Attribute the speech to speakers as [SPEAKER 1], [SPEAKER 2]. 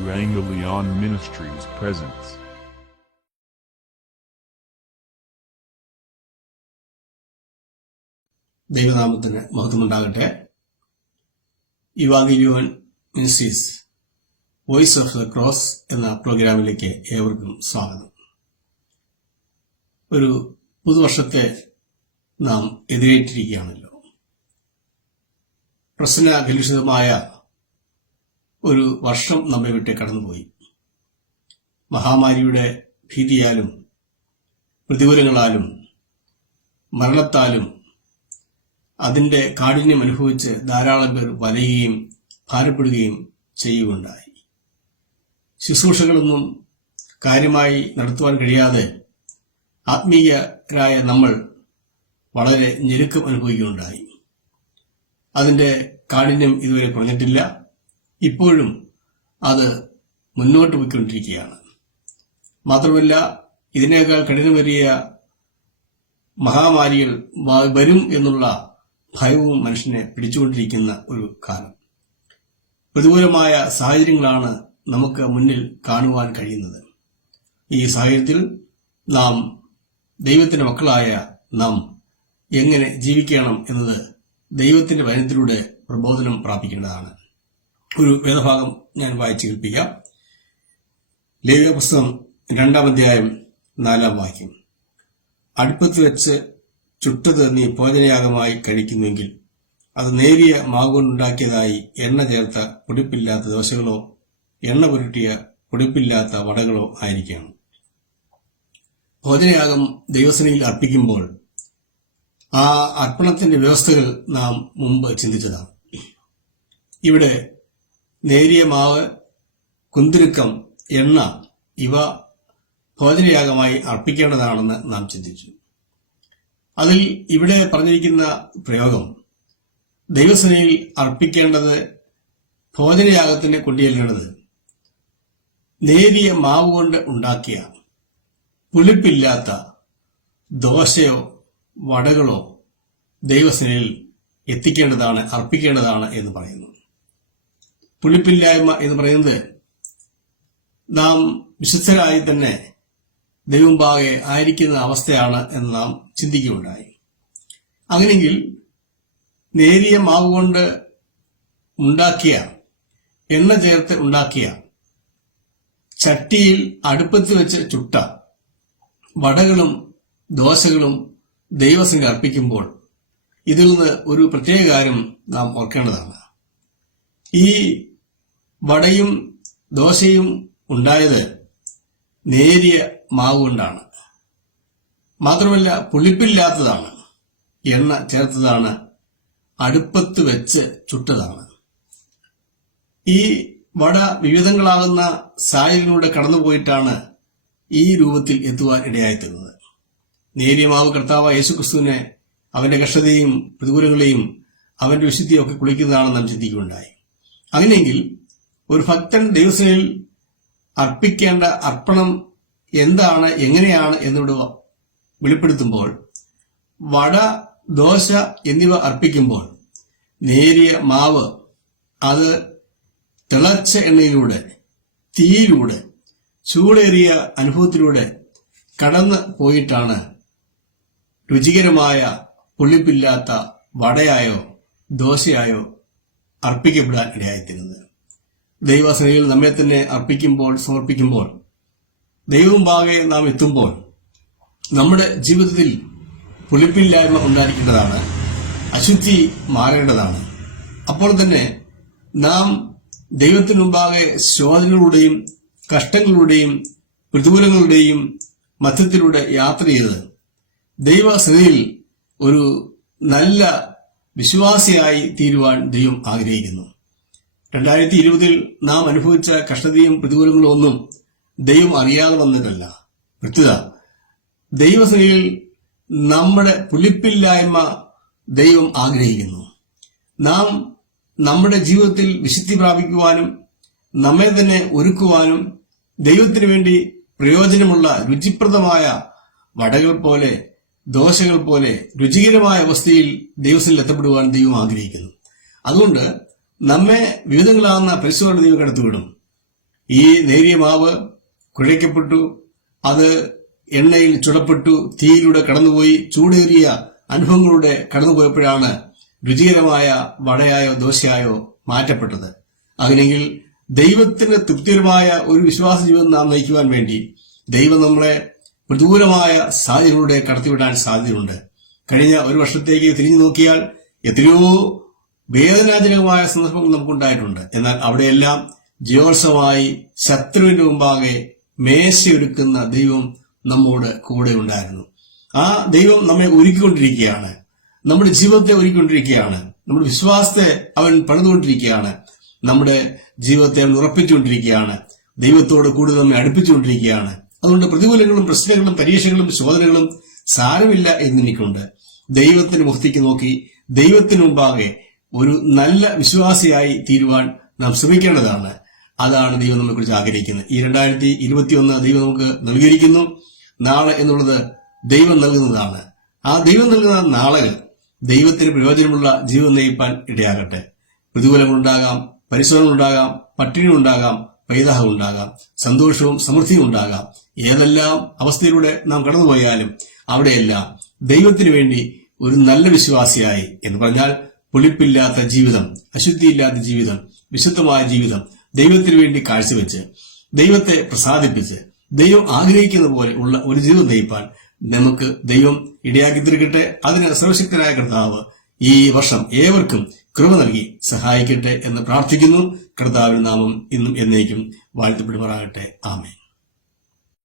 [SPEAKER 1] Evangelion Ministries presents.
[SPEAKER 2] ദൈവനാമത്തിന് മഹത്വമുണ്ടാകട്ടെ. Evangelion ministries voice of the cross എന്ന പ്രോഗ്രാമിലേക്ക് ഏവർക്കും സ്വാഗതം. ഒരു പുതുവർഷത്തെ നാം എതിരേറ്റിരിക്കുകയാണല്ലോ. പ്രശ്ന കലുഷിതമായ ഒരു വർഷം നമ്മെ വിട്ട് കടന്നുപോയി. മഹാമാരിയുടെ ഭീതിയാലും പ്രതികൂലങ്ങളാലും മരണത്താലും അതിന്റെ കാഠിന്യം അനുഭവിച്ച് ധാരാളം പേർ വലയുകയും ഭാരപ്പെടുകയും ചെയ്യുകയുണ്ടായി. ശുശ്രൂഷകളൊന്നും കാര്യമായി നടത്തുവാൻ കഴിയാതെ ആത്മീയരായ നമ്മൾ വളരെ ഞെരുക്കം അനുഭവിക്കുകയുണ്ടായി. അതിന്റെ കാഠിന്യം ഇതുവരെ കുറഞ്ഞിട്ടില്ല. ഇപ്പോഴും അത് മുന്നോട്ട് പോയിക്കൊണ്ടിരിക്കുകയാണ്. മാത്രമല്ല ഇതിനേക്കാൾ കഠിനമേറിയ മഹാമാരികൾ വരും എന്നുള്ള ഭയവും മനുഷ്യനെ പിടിച്ചുകൊണ്ടിരിക്കുന്ന ഒരു കാലം. പ്രതികൂലമായ സാഹചര്യങ്ങളാണ് നമുക്ക് മുന്നിൽ കാണുവാൻ കഴിയുന്നത്. ഈ സാഹചര്യത്തിൽ നാം ദൈവത്തിന്റെ മക്കളായ നാം എങ്ങനെ ജീവിക്കണം എന്നത് ദൈവത്തിന്റെ വചനത്തിലൂടെ പ്രബോധനം പ്രാപിക്കേണ്ടതാണ്. ഒരു വേദഭാഗം ഞാൻ വായിച്ചു കേൾപ്പിക്കാം. ലേവ്യ പുസ്തകം രണ്ടാം അധ്യായം നാലാം വാക്യം. അടുപ്പത്ത് വെച്ച് ചുട്ടത് നീ ഭോജനയാഗമായി കഴിക്കുന്നുവെങ്കിൽ അത് നേരിയ മാവുകൊണ്ടുണ്ടാക്കിയതായി എണ്ണ ചേർത്ത പൊടിപ്പില്ലാത്ത ദോശകളോ എണ്ണ പുരുട്ടിയ പൊടിപ്പില്ലാത്ത വടകളോ ആയിരിക്കണം. ഭോജനയാഗം ദൈവസനയിൽ അർപ്പിക്കുമ്പോൾ ആ അർപ്പണത്തിന്റെ വ്യവസ്ഥകൾ നാം മുമ്പ് ചിന്തിച്ചതാണ്. ഇവിടെ നേരിയ മാവ് കുന്തിരുക്കം എണ്ണ ഇവ ഭോജനയാഗമായി അർപ്പിക്കേണ്ടതാണെന്ന് നാം ചിന്തിച്ചു. അതിൽ ഇവിടെ പറഞ്ഞിരിക്കുന്ന പ്രയോഗം ദൈവസേനയിൽ അർപ്പിക്കേണ്ടത് ഭോജനയാഗത്തിന് കൊണ്ടുചെല്ലേണ്ടത് നേരിയ മാവ് കൊണ്ട് ഉണ്ടാക്കിയ പുളിപ്പില്ലാത്ത ദോശയോ വടകളോ ദൈവസേനയിൽ എത്തിക്കേണ്ടതാണ് അർപ്പിക്കേണ്ടതാണ് എന്ന് പറയുന്നു. പുളിപ്പില്ലായ്മ എന്ന് പറയുന്നത് നാം വിശുദ്ധരായി തന്നെ ദൈവമ്പാകെ ആയിരിക്കുന്ന അവസ്ഥയാണ് എന്ന് നാം ചിന്തിക്കുകയുണ്ടായി. അങ്ങനെയെങ്കിൽ നേരിയ മാവ് കൊണ്ട് ഉണ്ടാക്കിയ എണ്ണ ചേർത്ത് ഉണ്ടാക്കിയ ചട്ടിയിൽ അടുപ്പത്ത് വെച്ച് ചുട്ട വടകളും ദോശകളും ദൈവസംഘം അർപ്പിക്കുമ്പോൾ ഇതിൽ നിന്ന് ഒരു പ്രത്യേക കാര്യം നാം ഓർക്കേണ്ടതാണ്. ഈ വടയും ദോശയും ഉണ്ടായത് നേരിയ മാവ് കൊണ്ടാണ് മാത്രമല്ല പുളിപ്പില്ലാത്തതാണ്. എണ്ണ ചേർത്തതാണ്. അടുപ്പത്ത് വെച്ച് ചുട്ടതാണ്. ഈ വട വിവിധങ്ങളാകുന്ന സാഹചര്യങ്ങളിലൂടെ കടന്നുപോയിട്ടാണ് ഈ രൂപത്തിൽ എത്തുവാൻ ഇടയായിത്തീർന്നത് നേരിയ മാവ് കർത്താവ് യേശുക്രിസ്തുവിനെ അവന്റെ കഷ്ടതയും പ്രതികൂലങ്ങളെയും അവന്റെ വിശുദ്ധിയും ഒക്കെ കുളിക്കുന്നതാണെന്ന് നാം ചിന്തിക്കുകയുണ്ടായി. അങ്ങനെയെങ്കിൽ ഒരു ഭക്തൻ ദൈവസേനയിൽ അർപ്പിക്കേണ്ട അർപ്പണം എന്താണ് എങ്ങനെയാണ് എന്നിവിടെ വെളിപ്പെടുത്തുമ്പോൾ വട ദോശ എന്നിവ അർപ്പിക്കുമ്പോൾ നേരിയ മാവ് അത് തിളച്ച എണ്ണയിലൂടെ തീയിലൂടെ ചൂടേറിയ അനുഭവത്തിലൂടെ കടന്നു പോയിട്ടാണ് രുചികരമായ പുളിപ്പില്ലാത്ത വടയായോ ദോശയായോ അർപ്പിക്കപ്പെടാൻ ഇടയായിത്തീരുന്നത്. ദൈവസനയിൽ നമ്മെ തന്നെ അർപ്പിക്കുമ്പോൾ സമർപ്പിക്കുമ്പോൾ ദൈവം പാകെ നാം എത്തുമ്പോൾ നമ്മുടെ ജീവിതത്തിൽ പുളിപ്പില്ലായ്മ ഉണ്ടായിരിക്കേണ്ടതാണ് അശുദ്ധി മാറേണ്ടതാണ്. അപ്പോൾ തന്നെ നാം ദൈവത്തിനു മുമ്പാകെ ശോധനകളുടെയും കഷ്ടങ്ങളുടെയും പ്രതികൂലങ്ങളുടെയും മധ്യത്തിലൂടെ യാത്ര ചെയ്ത് ദൈവസനയിൽ ഒരു നല്ല വിശ്വാസിയായി തീരുവാൻ ദൈവം ആഗ്രഹിക്കുന്നു. രണ്ടായിരത്തി ഇരുപതിൽ നാം അനുഭവിച്ച കഷ്ടതയും പ്രതികൂലങ്ങളും ഒന്നും ദൈവം അറിയാതെ വന്നതല്ല. വ്യക്തത ദൈവസനയിൽ നമ്മുടെ പുലിപ്പില്ലായ്മ ദൈവം ആഗ്രഹിക്കുന്നു. നാം നമ്മുടെ ജീവിതത്തിൽ വിശുദ്ധി പ്രാപിക്കുവാനും നമ്മെ തന്നെ ഒരുക്കുവാനും ദൈവത്തിനു വേണ്ടി പ്രയോജനമുള്ള രുചിപ്രദമായ വടകൾ പോലെ ദോശകൾ പോലെ രുചികരമായ അവസ്ഥയിൽ ദൈവത്തിൽ എത്തപ്പെടുവാൻ ദൈവം ആഗ്രഹിക്കുന്നു. അതുകൊണ്ട് നമ്മെ വിവിധങ്ങളാകുന്ന പരിശുദ്ധ ദൈവം കടത്തിവിടും. ഈ നേരിയ മാവ് കുഴയ്ക്കപ്പെട്ടു അത് എണ്ണയിൽ ചുടപ്പെട്ടു തീയിലൂടെ കടന്നുപോയി ചൂടേറിയ അനുഭവങ്ങളുടെ കടന്നുപോയപ്പോഴാണ് രുചികരമായ വടയായോ ദോശയായോ മാറ്റപ്പെട്ടത്. അങ്ങനെയെങ്കിൽ ദൈവത്തിന് തൃപ്തികരമായ ഒരു വിശ്വാസ ജീവിതം നാം നയിക്കുവാൻ വേണ്ടി ദൈവം നമ്മളെ പ്രതികൂലമായ സാധ്യതകളുടെ കടത്തിവിടാൻ സാധ്യതയുണ്ട്. കഴിഞ്ഞ ഒരു വർഷത്തേക്ക് തിരിഞ്ഞു നോക്കിയാൽ എത്രയോ വേദനാജനകമായ സന്ദർഭങ്ങൾ നമുക്കുണ്ടായിട്ടുണ്ട്. എന്നാൽ അവിടെയെല്ലാം ജയോത്സവമായി ശത്രുവിന്റെ മുമ്പാകെ മേശയൊരുക്കുന്ന ദൈവം നമ്മോട് കൂടെ ഉണ്ടായിരുന്നു. ആ ദൈവം നമ്മെ ഒരുക്കിക്കൊണ്ടിരിക്കുകയാണ്. നമ്മുടെ ജീവിതത്തെ ഒരുക്കിക്കൊണ്ടിരിക്കുകയാണ്. നമ്മുടെ വിശ്വാസത്തെ അവൻ പണിതുകൊണ്ടിരിക്കുകയാണ്. നമ്മുടെ ജീവിതത്തെ അവൻ ഉറപ്പിച്ചുകൊണ്ടിരിക്കുകയാണ്. ദൈവത്തോട് കൂടുതൽ നമ്മെ അടുപ്പിച്ചുകൊണ്ടിരിക്കുകയാണ്. അതുകൊണ്ട് പ്രതികൂലങ്ങളും പ്രശ്നങ്ങളും പരീക്ഷകളും ശോധനകളും സാരമില്ല എന്നെനിക്കുണ്ട് ദൈവത്തിന് മുഖത്തേക്ക് നോക്കി ദൈവത്തിന് മുമ്പാകെ ഒരു നല്ല വിശ്വാസിയായി തീരുവാൻ നാം ശ്രമിക്കേണ്ടതാണ്. അതാണ് ദൈവം നമ്മളെ കുറിച്ച് ആഗ്രഹിക്കുന്നത്. ഈ രണ്ടായിരത്തി ഇരുപത്തിയൊന്ന് ദൈവം നമുക്ക് നൽകിയിരിക്കുന്നു. നാളെ എന്നുള്ളത് ദൈവം നൽകുന്നതാണ്. ആ ദൈവം നൽകുന്ന നാളെ ദൈവത്തിന് പ്രയോജനമുള്ള ജീവിതം നയിപ്പാൻ ഇടയാകട്ടെ. പ്രതികൂലങ്ങളുണ്ടാകാം പട്ടിണി ഉണ്ടാകാം പൈതാഹം ഉണ്ടാകാം സന്തോഷവും സമൃദ്ധിയും ഉണ്ടാകാം. ഏതെല്ലാം അവസ്ഥയിലൂടെ നാം കടന്നുപോയാലും അവിടെയെല്ലാം ദൈവത്തിന് വേണ്ടി ഒരു നല്ല വിശ്വാസിയായി എന്ന് പറഞ്ഞാൽ പുളിപ്പില്ലാത്ത ജീവിതം അശുദ്ധിയില്ലാത്ത ജീവിതം വിശുദ്ധമായ ജീവിതം ദൈവത്തിന് വേണ്ടി കാഴ്ചവെച്ച് ദൈവത്തെ പ്രസാദിപ്പിച്ച് ദൈവം ആഗ്രഹിക്കുന്ന പോലെ ഉള്ള ഒരു ജീവിതം നയിപ്പാൻ നമുക്ക് ദൈവം ഇടയാക്കി തീർക്കട്ടെ. അതിന് സർവശക്തനായ കർത്താവ് ഈ വർഷം ഏവർക്കും കൃപ നൽകി സഹായിക്കട്ടെ എന്ന് പ്രാർത്ഥിക്കുന്നു. കർത്താവിന്റെ നാമം ഇന്നും എന്നേക്കും വാഴ്ത്തപ്പെടുമാറാകട്ടെ. ആമേ